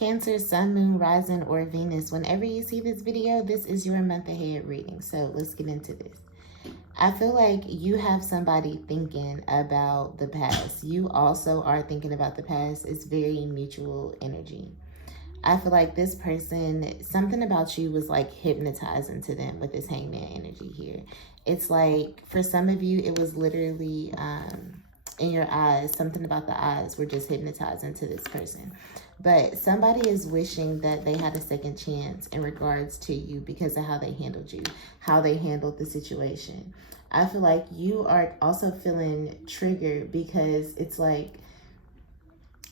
Cancer, Sun, Moon, Rising, or Venus. Whenever you see this video, this is your month ahead reading. So let's get into this. I feel like you have somebody thinking about the past. You also are thinking about the past. It's very mutual energy. I feel like this person, something about you was like hypnotizing to them with this hangman energy here. It's like for some of you, it was literally in your eyes. Something about the eyes were just hypnotizing to this person. But somebody is wishing that they had a second chance in regards to you because of how they handled you, how they handled the situation. I feel like you are also feeling triggered because it's like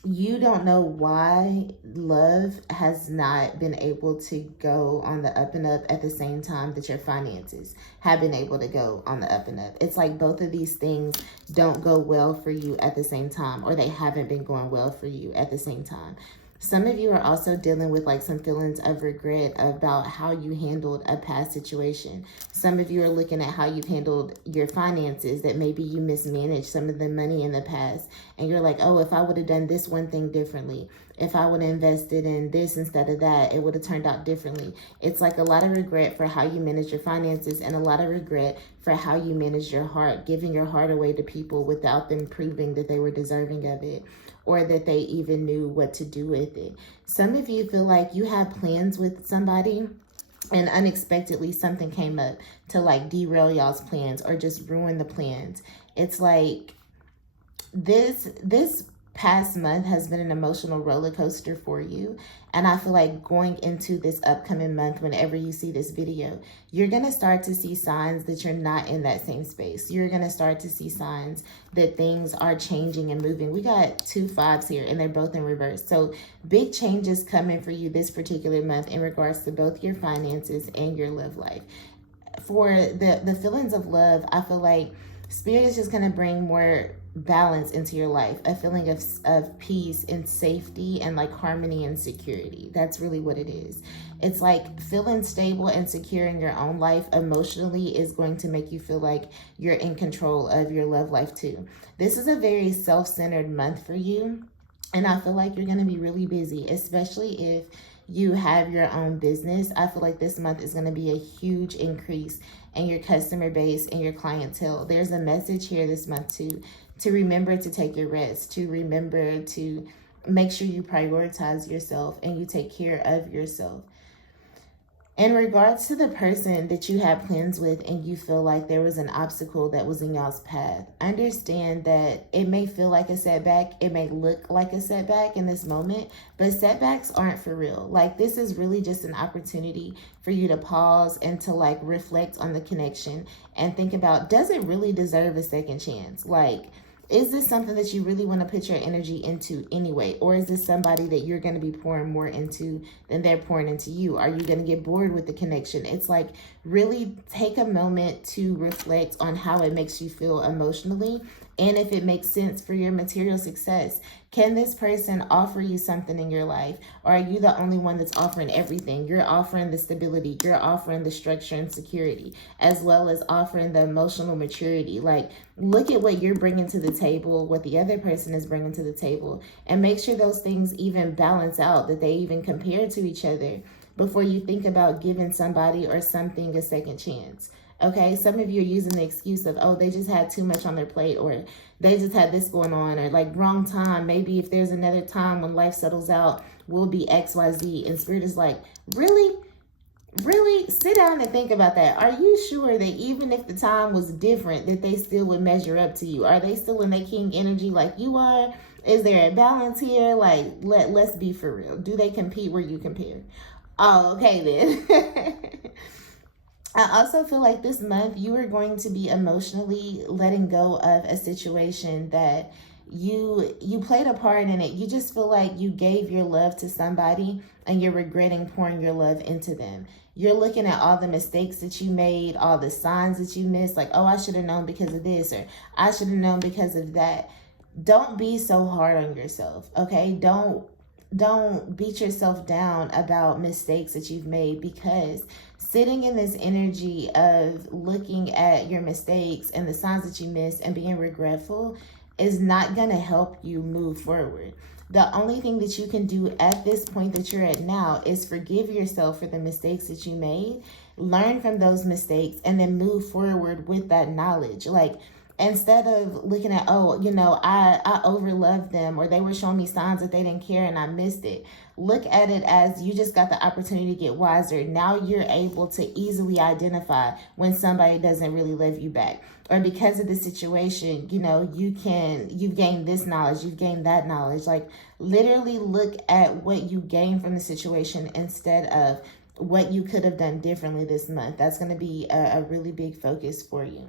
you don't know why love has not been able to go on the up and up at the same time that your finances have been able to go on the up and up. It's like both of these things don't go well for you at the same time, or they haven't been going well for you at the same time. Some of you are also dealing with like some feelings of regret about how you handled a past situation. Some of you are looking at how you've handled your finances, that maybe you mismanaged some of the money in the past. And you're like, oh, if I would have done this one thing differently, if I would have invested in this instead of that, it would have turned out differently. It's like a lot of regret for how you manage your finances and a lot of regret for how you manage your heart, giving your heart away to people without them proving that they were deserving of it, or that they even knew what to do with it. Some of you feel like you had plans with somebody and unexpectedly something came up to like derail y'all's plans or just ruin the plans. It's like this past month has been an emotional roller coaster for you. And I feel like going into this upcoming month, whenever you see this video, you're going to start to see signs that you're not in that same space. You're going to start to see signs that things are changing and moving. We got 2 5s here and they're both in reverse. So big changes coming for you this particular month in regards to both your finances and your love life. For the feelings of love, I feel like Spirit is just going to bring more balance into your life, a feeling of peace and safety and like harmony and security. That's really what it is. It's like feeling stable and secure in your own life emotionally is going to make you feel like you're in control of your love life too. This is a very self-centered month for you. And I feel like you're going to be really busy, especially if you have your own business. I feel like this month is going to be a huge increase in your customer base and your clientele. There's a message here this month too, to remember to take your rest, to remember to make sure you prioritize yourself and you take care of yourself. In regards to the person that you have plans with and you feel like there was an obstacle that was in y'all's path, understand that it may feel like a setback. It may look like a setback in this moment, but setbacks aren't for real. Like this is really just an opportunity for you to pause and to like reflect on the connection and think about, does it really deserve a second chance? Like, is this something that you really want to put your energy into anyway? Or is this somebody that you're going to be pouring more into than they're pouring into you? Are you going to get bored with the connection? It's like really take a moment to reflect on how it makes you feel emotionally and if it makes sense for your material success. Can this person offer you something in your life? Or are you the only one that's offering everything? You're offering the stability, you're offering the structure and security, as well as offering the emotional maturity. Like, look at what you're bringing to the table, what the other person is bringing to the table, and make sure those things even balance out, that they even compare to each other before you think about giving somebody or something a second chance. Okay, some of you are using the excuse of, oh, they just had too much on their plate, or they just had this going on, or like wrong time. Maybe if there's another time when life settles out, we'll be XYZ. And Spirit is like, really? Really? Sit down and think about that. Are you sure that even if the time was different, that they still would measure up to you? Are they still in their king energy like you are? Is there a balance here? Like, let's be for real. Do they compete where you compare? Oh, okay then. I also feel like this month you are going to be emotionally letting go of a situation that you played a part in it. You just feel like you gave your love to somebody and you're regretting pouring your love into them. You're looking at all the mistakes that you made, all the signs that you missed, like, oh, I should have known because of this, or I should have known because of that. Don't be so hard on yourself, okay? Don't beat yourself down about mistakes that you've made, because sitting in this energy of looking at your mistakes and the signs that you missed and being regretful is not going to help you move forward. The only thing that you can do at this point that you're at now is forgive yourself for the mistakes that you made, learn from those mistakes, and then move forward with that knowledge. Like, instead of looking at, oh, I overloved them, or they were showing me signs that they didn't care and I missed it. Look at it as you just got the opportunity to get wiser. Now you're able to easily identify when somebody doesn't really love you back. Or because of the situation, you've gained this knowledge, you've gained that knowledge. Like, literally look at what you gained from the situation instead of what you could have done differently this month. That's going to be a really big focus for you.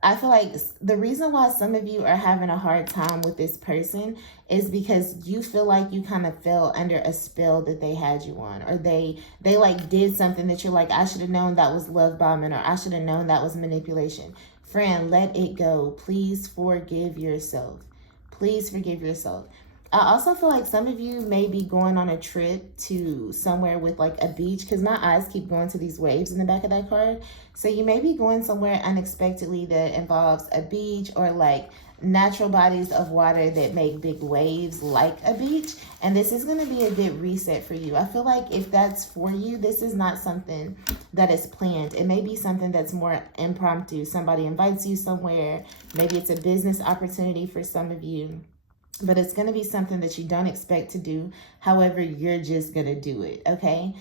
I feel like the reason why some of you are having a hard time with this person is because you feel like you kind of fell under a spell that they had you on, or they like did something that you're like, I should have known that was love bombing, or I should have known that was manipulation. Friend, let it go. Please forgive yourself. Please forgive yourself. I also feel like some of you may be going on a trip to somewhere with like a beach, because my eyes keep going to these waves in the back of that card. So you may be going somewhere unexpectedly that involves a beach, or like natural bodies of water that make big waves like a beach. And this is going to be a good reset for you. I feel like if that's for you, this is not something that is planned. It may be something that's more impromptu. Somebody invites you somewhere. Maybe it's a business opportunity for some of you. But it's going to be something that you don't expect to do. However, you're just going to do it, okay?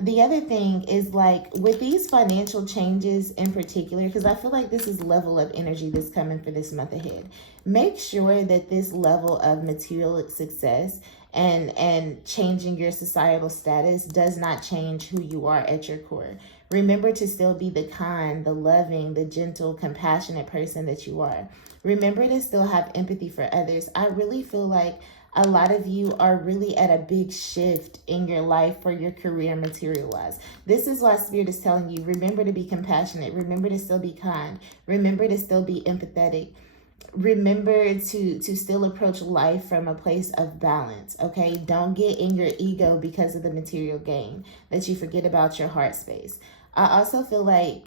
The other thing is, like, with these financial changes in particular, because I feel like this is level of energy that's coming for this month ahead. Make sure that this level of material success and changing your societal status does not change who you are at your core. Remember to still be the kind, the loving, the gentle, compassionate person that you are. Remember to still have empathy for others. I really feel like a lot of you are really at a big shift in your life for your career material-wise. This is why Spirit is telling you, remember to be compassionate. Remember to still be kind. Remember to still be empathetic. Remember to still approach life from a place of balance, okay? Don't get in your ego because of the material gain, that you forget about your heart space. I also feel like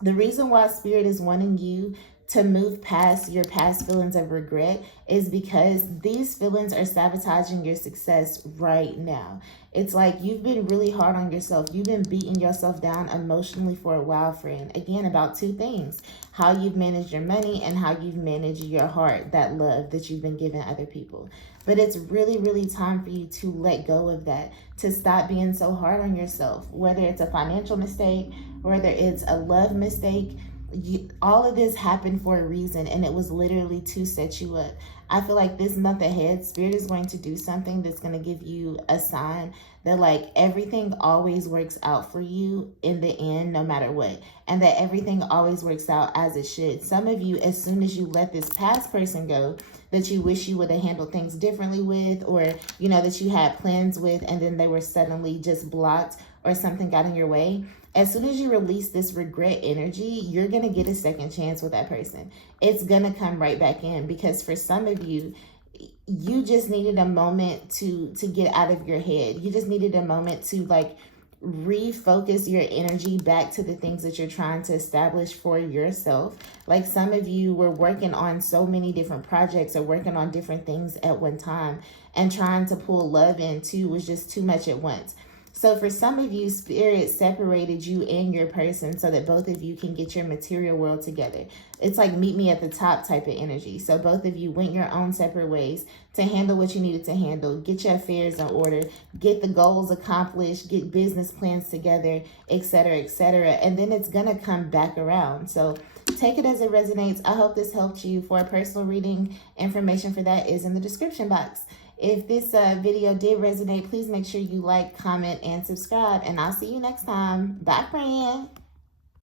the reason why Spirit is wanting you to move past your past feelings of regret is because these feelings are sabotaging your success right now. It's like you've been really hard on yourself. You've been beating yourself down emotionally for a while, friend. Again, about two things: how you've managed your money and how you've managed your heart, that love that you've been giving other people. But it's really, really time for you to let go of that, to stop being so hard on yourself, whether it's a financial mistake, whether it's a love mistake. All of this happened for a reason, and it was literally to set you up. I feel like this month ahead, Spirit is going to do something that's going to give you a sign that, like, everything always works out for you in the end, no matter what, and that everything always works out as it should. Some of you, as soon as you let this past person go that you wish you would have handled things differently with, or that you had plans with, and then they were suddenly just blocked, or something got in your way, as soon as you release this regret energy, you're going to get a second chance with that person. It's going to come right back in, because for some of you, you just needed a moment to get out of your head. You just needed a moment to, like, refocus your energy back to the things that you're trying to establish for yourself. Like, some of you were working on so many different projects or working on different things at one time, and trying to pull love in too was just too much at once. So for some of you, Spirit separated you and your person so that both of you can get your material world together. It's like meet me at the top type of energy. So both of you went your own separate ways to handle what you needed to handle, get your affairs in order, get the goals accomplished, get business plans together, etc., etc. And then it's going to come back around. So take it as it resonates. I hope this helped you. For a personal reading, information for that is in the description box. If this video did resonate, please make sure you like, comment, and subscribe. And I'll see you next time. Bye, friend.